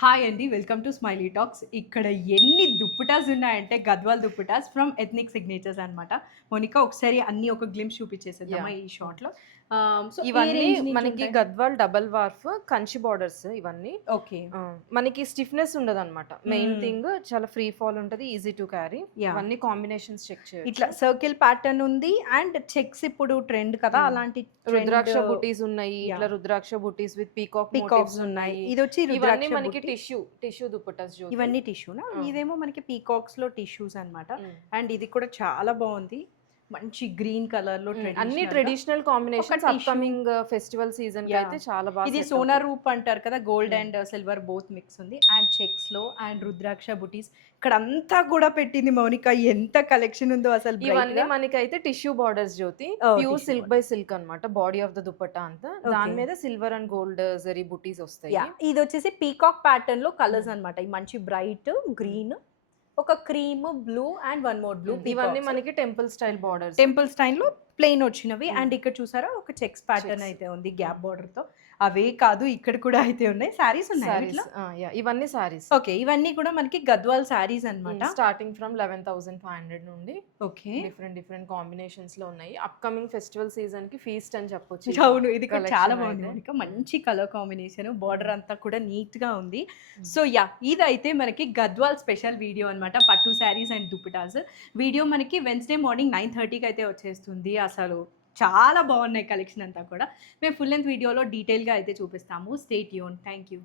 Hi అండి. Welcome to smiley talks. ఇక్కడ ఎన్ని దుప్పటాస్ ఉన్నాయంటే Gadwal dupattas from ethnic signatures అనమాట. మోనిక ఒకసారి అన్నీ ఒక గ్లింప్స్ చూపించేసేద్దామా యాహ్! ఈ హ్మ్. షార్ట్‌లో? సో, ఏ ఇవన్నీ రేంజ్ నుంచి మనకి ఉంటాయి? Gadwal double warp Kanchi borders ఇవన్నీ. ఓకే. మనకి స్టిఫ్‌నెస్ ఉండదనమాట. మెయిన్ హ్మ్. థింగ్ చాలా ఫ్రీ ఫాల్ ఉంటది. Easy to carry. యాహ్! ఇవన్నీ కాంబినేషన్స్ చెక్ ఇట్లా చేయొచ్చు. సర్కిల్ ప్యాటర్న్ ఉంది. అండ్ చెక్స్ ఇప్పుడు ట్రెండ్ కదా! హ్మ్. అలాంటి ట్రెండ్. రుద్రాక్ష బుటీస్ ఉన్నాయి. ఇట్లా yeah! Rudraksha buttis with peacock peacocks motifs ఉన్నాయి. ఉన్నాయి. ఇదొచ్చి ఇవన్నీ రుద్రాక్ష మనకి బుట్టి. టిష్యూ దుపట్టాస్ జ్యోతి. ఇవన్నీ టిష్యూనా? ఆ! ఇదేమో మనకి పీకాక్స్‌లో టిష్యూస్ అనమాట. హ్మ్. అండ్ ఇది కూడా చాలా బావుంది. మంచి గ్రీన్ కలర్‌లో అన్ని ట్రెడిషనల్‌గా ట్రెడిషనల్ ఒక combinations tissue. Upcoming festival yeah! సీజన్‌కయితే చాలా ఇది సెట్ సోనా అవుతాయి. రూప్ అంటారు కదా! గోల్డ్ హ్మ్. అండ్ సిల్వర్ బోత్ మిక్స్ ఉంది. అండ్ చెక్స్‌లో అండ్ హ్మ్. రుద్రాక్ష బుటీస్ ఇక్కడంతా కూడా పెట్టింది మౌనిక. ఎంత కలెక్షన్ ఉందో అసలు ఇవన్నీ బ్రైట్‌గా. మనకైతే tissue borders Jyothi. Oh! Pure tissue silk border. By silk అనమాట. బాడీ ఆఫ్ ద దుపట్టా అంతా. ఓకే. దాని మీద సిల్వర్ అండ్ గోల్డ్ జరీ బుటీస్ ఒస్తాయి. యాహ్! ఇదొచ్చేసి పీకాక్ ప్యాటర్న్‌లో కలర్స్ హ్మ్. అన్నమాట. ఈ మంచి బ్రైట్ హ్మ్. గ్రీన్, ఒక cream, blue and one more blue ఇవన్నీ పీకాక్స్. మనకి టెంపుల్ స్టైల్ బార్డర్స్. టెంపుల్ స్టైల్‌లో ప్లెయిన్ వచ్చినవి. హ్మ్. అండ్ ఇక్కడ చూసారా ఒక చెక్స్ ప్యాటర్న్ చెక్స్. అయితే ఉంది హ్మ్. గ్యాప్ బార్డర్‌తో. అవే కాదు ఇక్కడ కూడా అయితే ఉన్నాయి. శారీస్ ఉన్నాయా సారీస్. వీటిలో? యాహ్! ఇవన్నీ సారీస్. ఓకే. ఇవన్నీ కూడా మనకి గద్వాల్ శారీస్ అన్నమాట. స్టార్టింగ్ ఫ్రమ్ 11,500 నుండి ఓకే. డిఫరెంట్ కాంబినేషన్స్‌లో ఉన్నాయి. అప్‌కమింగ్ ఫెస్టివల్ సీజన్‌కి ఫీస్ట్ అని చెప్పొచ్చు ఈ అవును. ఇది కూడా చాలా కలెక్షన్ బాగుంది అయితే. మౌనిక. హ్మ్. మంచి కలర్ కాంబినేషన్. హ్మ్. బోర్డర్ అంతా కూడా నీట్‌గా ఉంది. హ్మ్. So yeah! ఇదైతే మనకి గద్వాల్ స్పెషల్ వీడియో అన్నమాట. పట్టు శారీస్ అండ్ దుపటాస్. వీడియో మనకి వెడ్నెస్డే మార్నింగ్ 9:30కి అయితే వచ్చేస్తుంది. అసలు చాలా బాగున్నాయి కలెక్షన్ అంతా కూడా. మేము ఫుల్ లెంగ్త్ వీడియోలో డీటెయిల్‌గా అయితే చూపిస్తాము. Stay tune. Thank you.